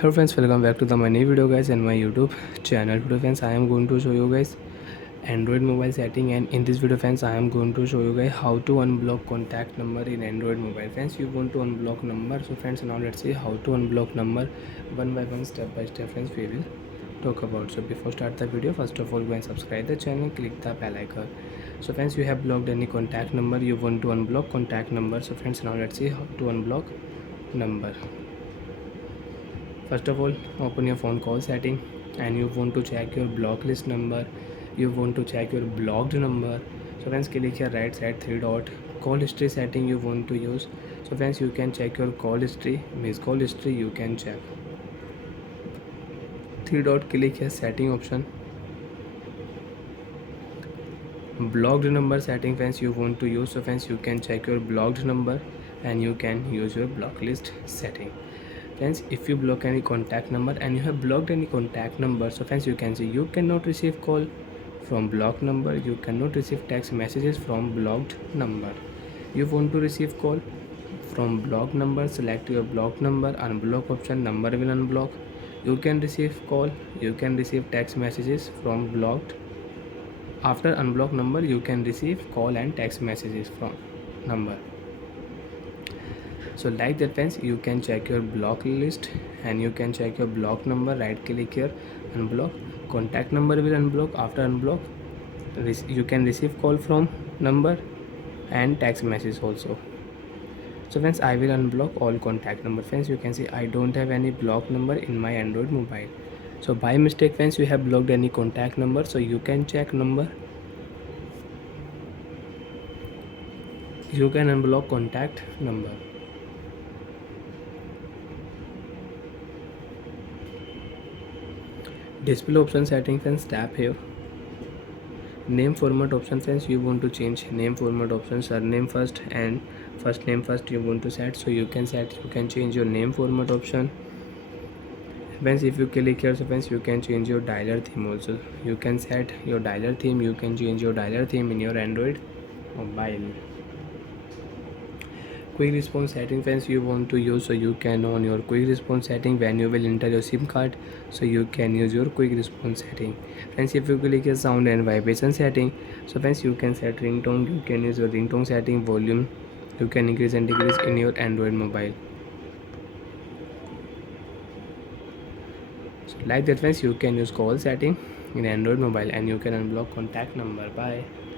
Hello friends, welcome back to my new video guys and my YouTube channel. Today friends, I am going to show you guys Android mobile setting, and in this video friends I am going to show you guys how to unblock contact number in Android mobile. Friends, you want to unblock number, so friends now let's see how to unblock number one by one, step by step friends we will talk about. So before start the video, first of all go and subscribe the channel, click the bell icon. So friends, you have blocked any contact number, you want to unblock contact number. So friends now let's see how to unblock number. First of all, open your phone call setting and you want to check your block list number, you want to check your blocked number. So friends, click here right side three dot, call history setting you want to use. So friends, you can check your call history, missed call history you can check. Three dot, click here setting option. Blocked number setting friends you want to use. So friends, you can check your blocked number and you can use your block list setting. Friends, if you block any contact number and you have blocked any contact number, so friends you can see you cannot receive call from blocked number, you cannot receive text messages from blocked number. You want to receive call from blocked number, select your blocked number, unblock option, number will unblock. You can receive call, you can receive text messages from blocked. After unblock number you can receive call and text messages from number. So like that friends, you can check your block list and you can check your block number. Right click here, unblock, contact number will unblock. After unblock you can receive call from number and text message also. So friends, I will unblock all contact number. Friends, you can see I don't have any block number in my Android mobile. So by mistake friends, you have blocked any contact number, so you can check number, you can unblock contact number. Display option setting friends, tap here. Name format option friends, you want to change name format option, surname first and first name first you want to set, so you can set, you can change your name format option. Friends, if you click here, so friends you can change your dialer theme also, you can set your dialer theme, you can change your dialer theme in your Android mobile. Quick response setting friends you want to use, so you can on your quick response setting when you will enter your SIM card, so you can use your quick response setting. Friends, if you click your sound and vibration setting, so friends you can set ringtone, you can use your ringtone setting, volume you can increase and decrease in your Android mobile. So like that friends, you can use call setting in Android mobile and you can unblock contact number. Bye.